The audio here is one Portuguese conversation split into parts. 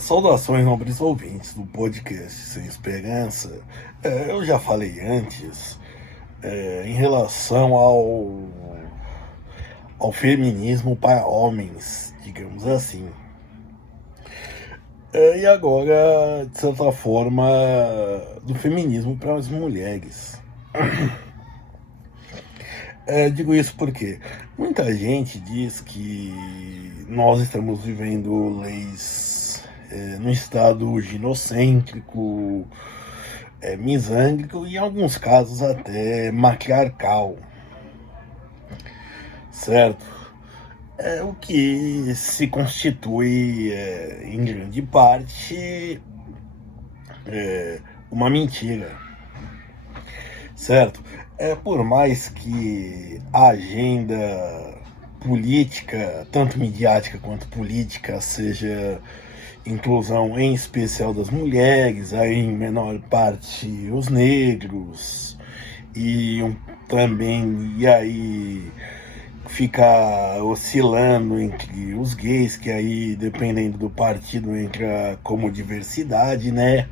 Saudações, nobres ouvintes do podcast Sem Esperança. Eu já falei antes em relação ao feminismo para homens, digamos assim. E agora, de certa forma, do feminismo para as mulheres. Digo isso porque muita gente diz que nós estamos vivendo leis num estado ginocêntrico, misândrico e em alguns casos até matriarcal, certo? O que se constitui em grande parte uma mentira, certo? Por mais que a agenda política, tanto midiática quanto política, seja inclusão em especial das mulheres, aí em menor parte os negros, e aí fica oscilando entre os gays, que aí, dependendo do partido, entra como diversidade, né?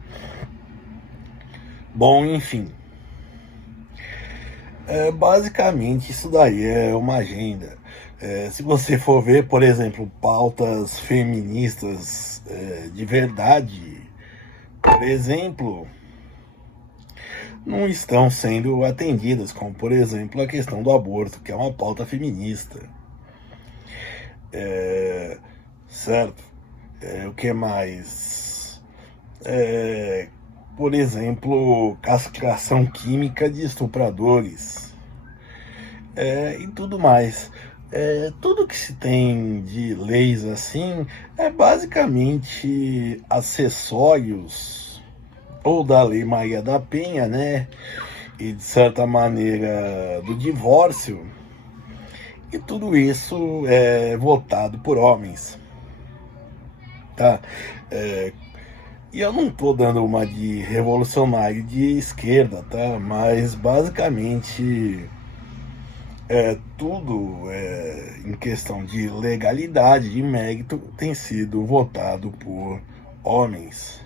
Bom, enfim. Basicamente, isso daí é uma agenda. Se você for ver, por exemplo, pautas feministas de verdade, por exemplo, não estão sendo atendidas, como, por exemplo, a questão do aborto, que é uma pauta feminista. Certo? O que mais? Por exemplo, castração química de estupradores. E tudo mais. Tudo que se tem de leis assim é basicamente acessórios ou da Lei Maria da Penha, né? E de certa maneira do divórcio. E tudo isso é votado por homens, tá? E eu não tô dando uma de revolucionário de esquerda, tá? Mas basicamente tudo em questão de legalidade, de mérito, tem sido votado por homens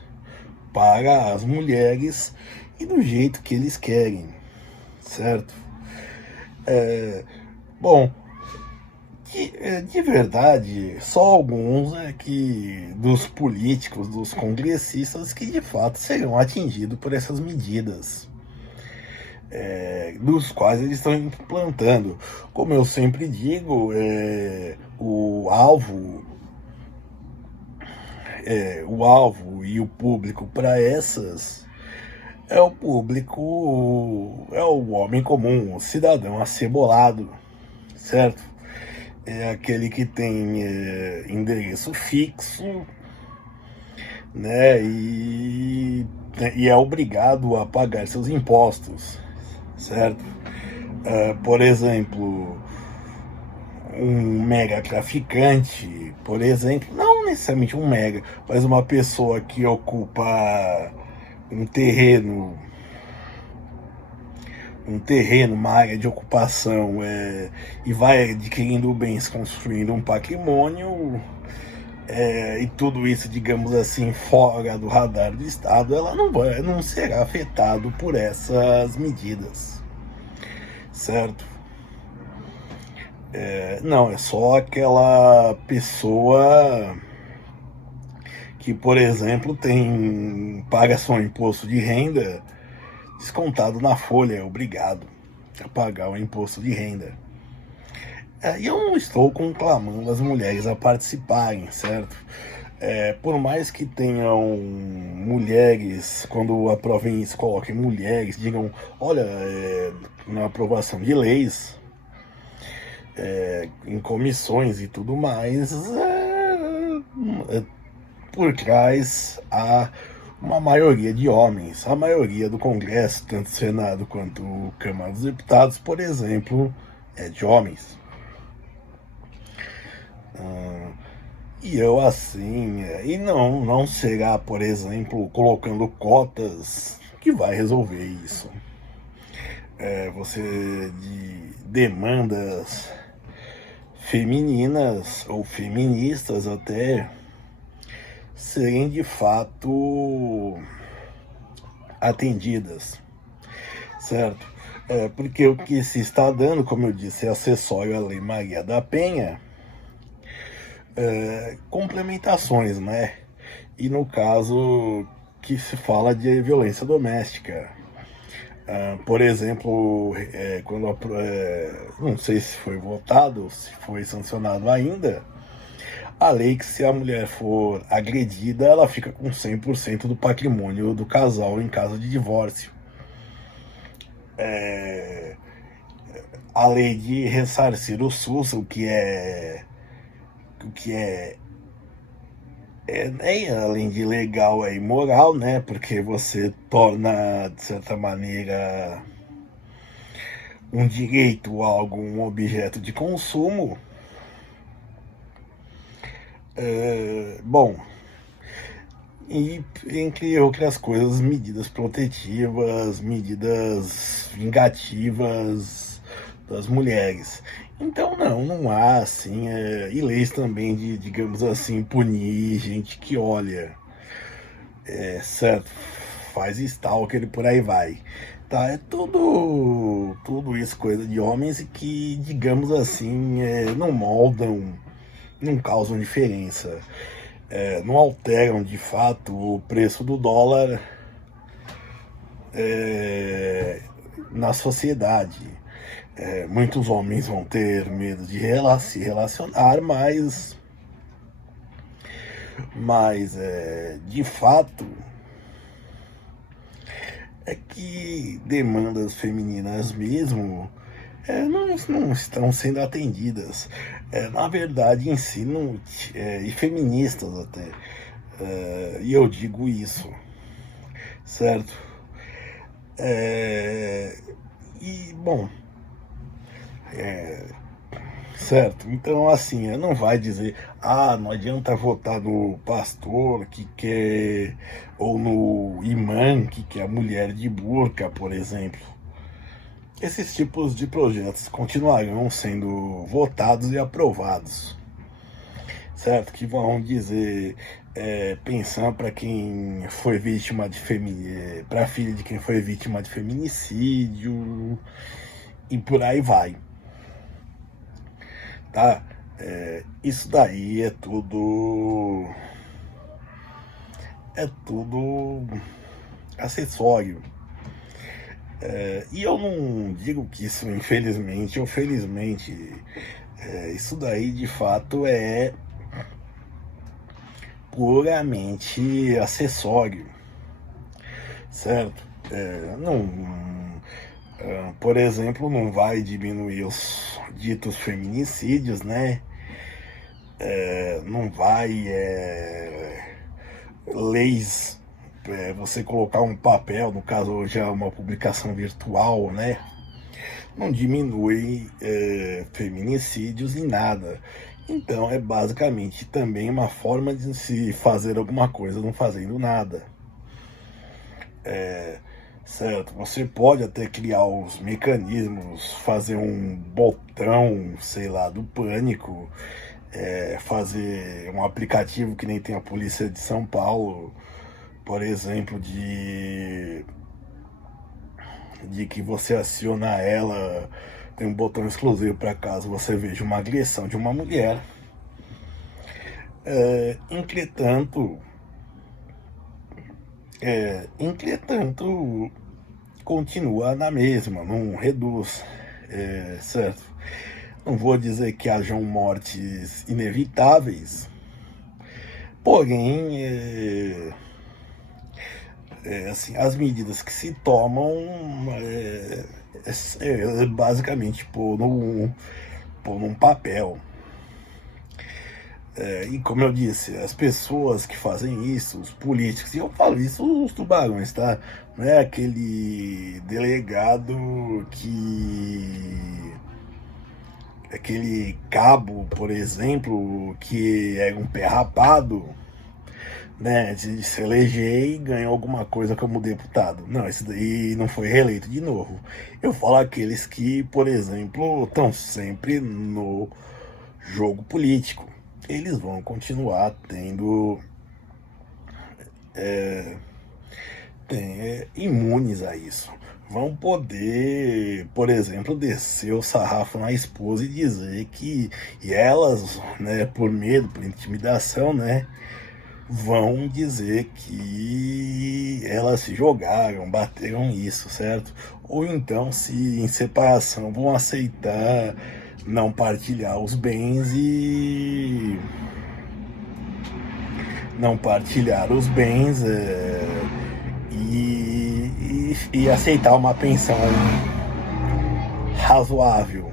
para as mulheres e do jeito que eles querem, certo? Bom, de verdade, só alguns dos políticos, dos congressistas que de fato serão atingidos por essas medidas, dos quais eles estão implantando. Como eu sempre digo, o alvo e o público para essas é o público, é o homem comum, o cidadão acebolado, certo? É aquele que tem endereço fixo, né? E é obrigado a pagar seus impostos, certo? Por exemplo, um mega traficante, por exemplo, não necessariamente um mega, mas uma pessoa que ocupa um terreno, uma área de ocupação, e vai adquirindo bens, construindo um patrimônio, e tudo isso, digamos assim, fora do radar do Estado, ela não será afetado por essas medidas, certo? Não, é só aquela pessoa que, por exemplo, paga seu imposto de renda descontado na folha, é obrigado a pagar o imposto de renda. E eu não estou conclamando as mulheres a participarem, certo? Por mais que tenham mulheres, quando aprovem isso, coloquem mulheres, digam, olha, na aprovação de leis, em comissões e tudo mais, por trás há uma maioria de homens. A maioria do Congresso, tanto o Senado quanto a Câmara dos Deputados, por exemplo, é de homens. E eu assim, e não será, por exemplo, colocando cotas que vai resolver isso. Você de demandas femininas ou feministas até serem de fato atendidas, certo? Porque o que se está dando, como eu disse, é acessório à Lei Maria da Penha, complementações, né? E no caso que se fala de violência doméstica. Por exemplo, não sei se foi votado, se foi sancionado ainda, a lei que se a mulher for agredida, ela fica com 100% do patrimônio do casal em caso de divórcio. A lei de ressarcir o SUS, além de legal, é imoral, né? Porque você torna, de certa maneira, um direito algo, um objeto de consumo. Bom, e entre outras coisas, medidas protetivas, medidas vingativas das mulheres. Então não há assim, e leis também de, digamos assim, punir gente que olha, certo, faz stalker e por aí vai. Tá, é tudo isso coisa de homens e que, digamos assim, não moldam, não causam diferença, não alteram de fato o preço do dólar na sociedade. Muitos homens vão ter medo de se relacionar, mas de fato é que demandas femininas mesmo não estão sendo atendidas. Na verdade, ensinam, e feministas até, e eu digo isso, certo? E, bom, certo? Então, assim, não vai dizer, não adianta votar no pastor que quer, ou no imã que quer a mulher de burca, por exemplo. Esses tipos de projetos continuarão sendo votados e aprovados, certo? Que vão dizer, pensando para quem foi vítima de para filha de quem foi vítima de feminicídio e por aí vai, tá? Isso daí é tudo acessório. E eu não digo que isso, infelizmente ou felizmente, isso daí de fato é puramente acessório, certo? Não, por exemplo, não vai diminuir os ditos feminicídios, né? Não vai leis, você colocar um papel, no caso já uma publicação virtual, né? Não diminui feminicídios em nada. Então é basicamente também uma forma de se fazer alguma coisa não fazendo nada. Certo? Você pode até criar os mecanismos, fazer um botão, sei lá, do pânico, fazer um aplicativo que nem tem a Polícia de São Paulo, por exemplo, de que você aciona ela, tem um botão exclusivo para caso você veja uma agressão de uma mulher. Entretanto, continua na mesma, não reduz, certo? Não vou dizer que hajam mortes inevitáveis, porém, assim, as medidas que se tomam basicamente pôr num papel. E como eu disse, as pessoas que fazem isso, os políticos, e eu falo isso, os tubarões, tá? Não é aquele delegado aquele cabo, por exemplo, que é um pé rapado, né, de se eleger e ganhou alguma coisa como deputado. Não, esse daí não foi reeleito de novo. Eu falo aqueles que, por exemplo, estão sempre no jogo político. Eles vão continuar tendo imunes a isso. Vão poder, por exemplo, descer o sarrafo na esposa e dizer que elas, né, por medo, por intimidação, né, vão dizer que elas se jogaram, bateram isso, certo? Ou então, se em separação, vão aceitar não partilhar os bens e aceitar uma pensão razoável.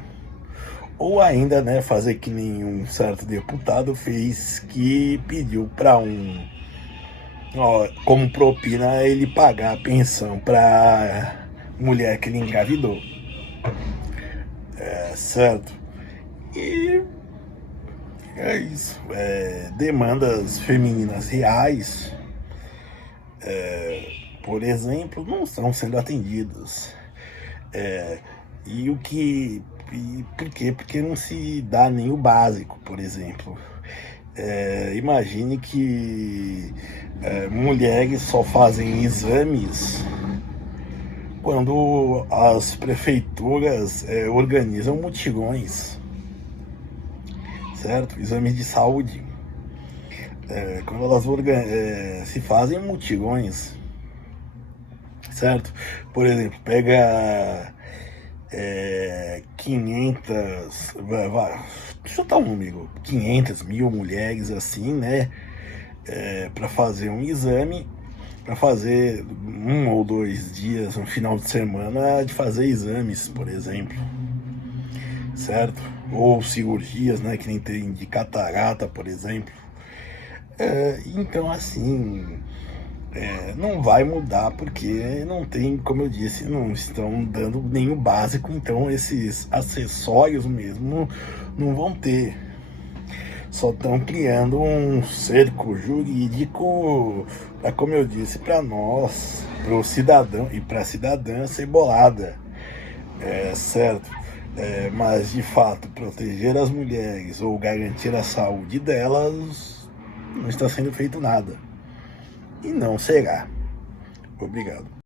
Ou ainda, né, fazer que nenhum certo deputado fez, que pediu para como propina, ele pagar a pensão para mulher que ele engravidou, certo? E é isso. Demandas femininas reais, por exemplo, não estão sendo atendidas. E o que... por quê? Porque não se dá nem o básico, por exemplo. Imagine que mulheres só fazem exames quando as prefeituras organizam mutirões, certo? Exames de saúde. Quando elas se fazem mutirões, certo? Por exemplo, pega 500, deixa eu dar um número, 500 mil mulheres assim, né, para fazer um exame, para fazer 1 ou 2 dias, um final de semana de fazer exames, por exemplo, certo? Ou cirurgias, né, que nem tem de catarata, por exemplo. Então, assim, não vai mudar, porque não tem, como eu disse, não estão dando nem o básico, então esses acessórios mesmo não vão ter. Só estão criando um cerco jurídico, como eu disse, para nós, para o cidadão e para a cidadã ser bolada, certo? Mas, de fato, proteger as mulheres ou garantir a saúde delas, não está sendo feito nada. E não será. Obrigado.